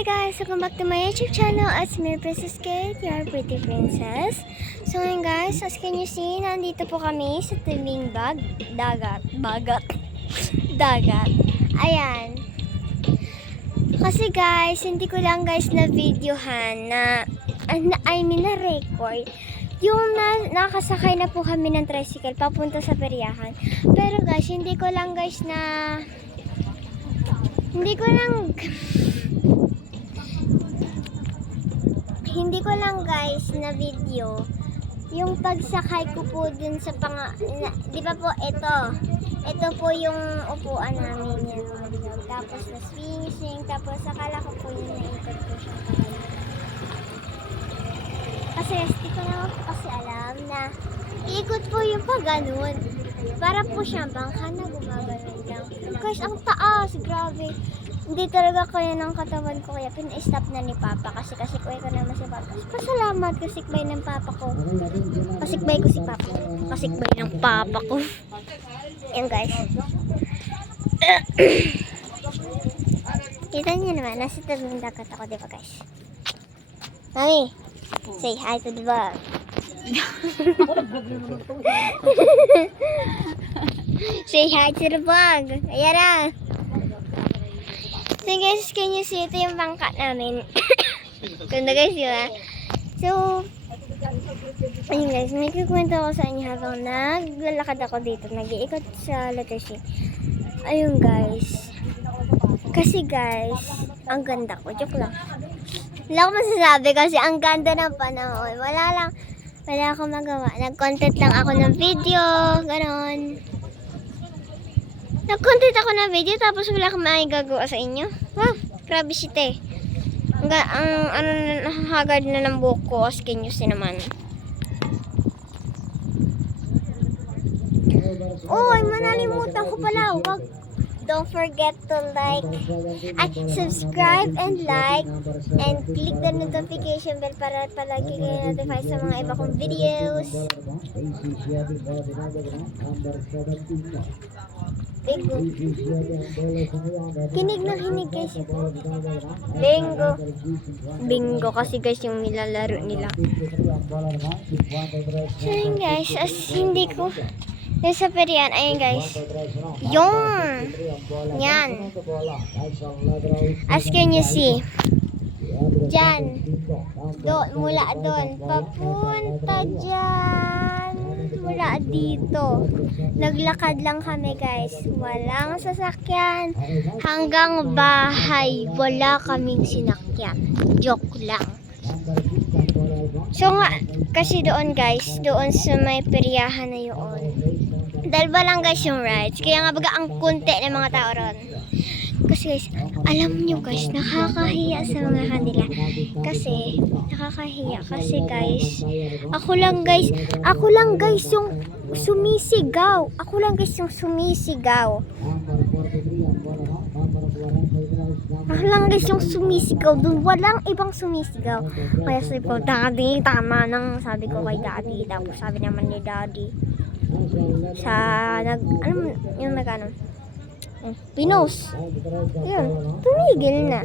Hi guys! Welcome back to my YouTube channel. It's me, Princess Kate, your pretty princess. So ngayon guys, as can you see, nandito po kami sa tabing dagat. Ayan. Kasi guys, hindi ko lang guys na videohan na record. Yung nakasakay na po kami ng tricycle papunta sa peryahan. Pero guys, hindi ko lang guys na video yung pagsakay ko po dun sa di ba po ito po yung upuan namin yan, tapos na swing, tapos akala ko po yung naikot ko siya kasi di ko na kasi alam na iikot po yung pag ganun para po siyang bangka na gumagano'n lang. Guys, ang taas, grabe. Hindi talaga kaya ng katawan ko, kaya pina-stop na ni Papa kasi kasikbay ko naman si Papa. Pasalamat, kasikbay ng Papa ko. Kasikbay ko si Papa. Kasikbay ng Papa ko. Yan guys. Kita niyo naman, nasa tabing dagat ako, diba guys? Mami, say hi to the vlog. Say hi to the vlog. Ayan na. So guys, can you see ito yung bangka namin? Ganda guys, diba? So, ayun guys, may kukwento ako sa inyo habang naglalakad ako dito. Nag-iikot sa letter C. Ayun guys. Kasi guys, ang ganda ko. Joke lang. Wala akong masasabi kasi ang ganda ng panahon. Wala akong magawa. Nag-content lang ako ng video. Ganon. Nag-content ako ng video tapos wala akong maigagawa sa inyo. Wow, grabe shit eh. Hagard na ng buhok ko. Askin nyo naman. Uy, manalimutan ko pala. Don't forget to subscribe and like and click the notification bell para palagi kayo notify sa mga iba kong videos. Bingo. Kinig na kinig guys. Bingo kasi guys yung nilalaro nila. So yun guys, as hindi ko sa perian, ayun guys. Yung yan. As can you see, dyan, mula doon papunta dyan, mula dito. Naglakad lang kami guys, walang sasakyan, hanggang bahay wala kaming sinakyan. Joke lang. So nga, kasi doon guys, doon sa may peryahan na yun, dalawa lang guys yung rides, kaya nga baga ang kunti ng mga tao ron. Kasi guys, alam nyo guys, nakakahiya sa mga kanila. Kasi, nakakahiya. Kasi guys, ako lang guys yung sumisigaw. Doon walang ibang sumisigaw. Kaya sabi ko, Daddy, tama nang sabi ko kay Daddy. Tapos sabi naman ni Daddy, pinos. Yun, tumigil na.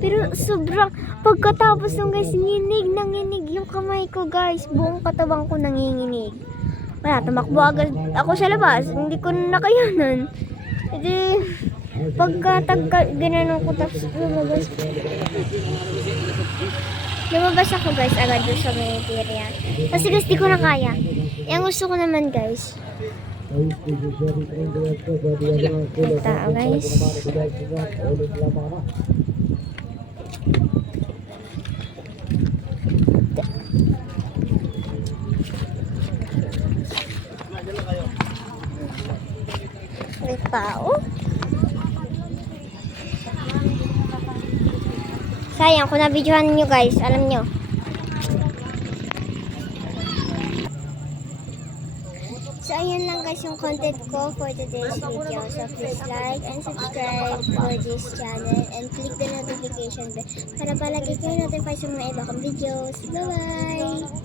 Pero sobrang, pagkatapos nung guys, nanginig yung kamay ko guys. Buong katawan ko nanginginig. Wala, tumakbo agad ako sa labas. Hindi ko nakayanan. Hindi, ginanon ko tapos lumabas ako guys agad doon sa may area. Kasi guys, di ko na kaya. Yung gusto ko naman guys, tao guys. May tao. Sayang kung nabidyohan nyo guys, alam nyo. So ayun lang guys yung content ko for today's video. So please like and subscribe for this channel and click the notification bell para palagi kayo notify sa mga iba kong videos. Bye bye!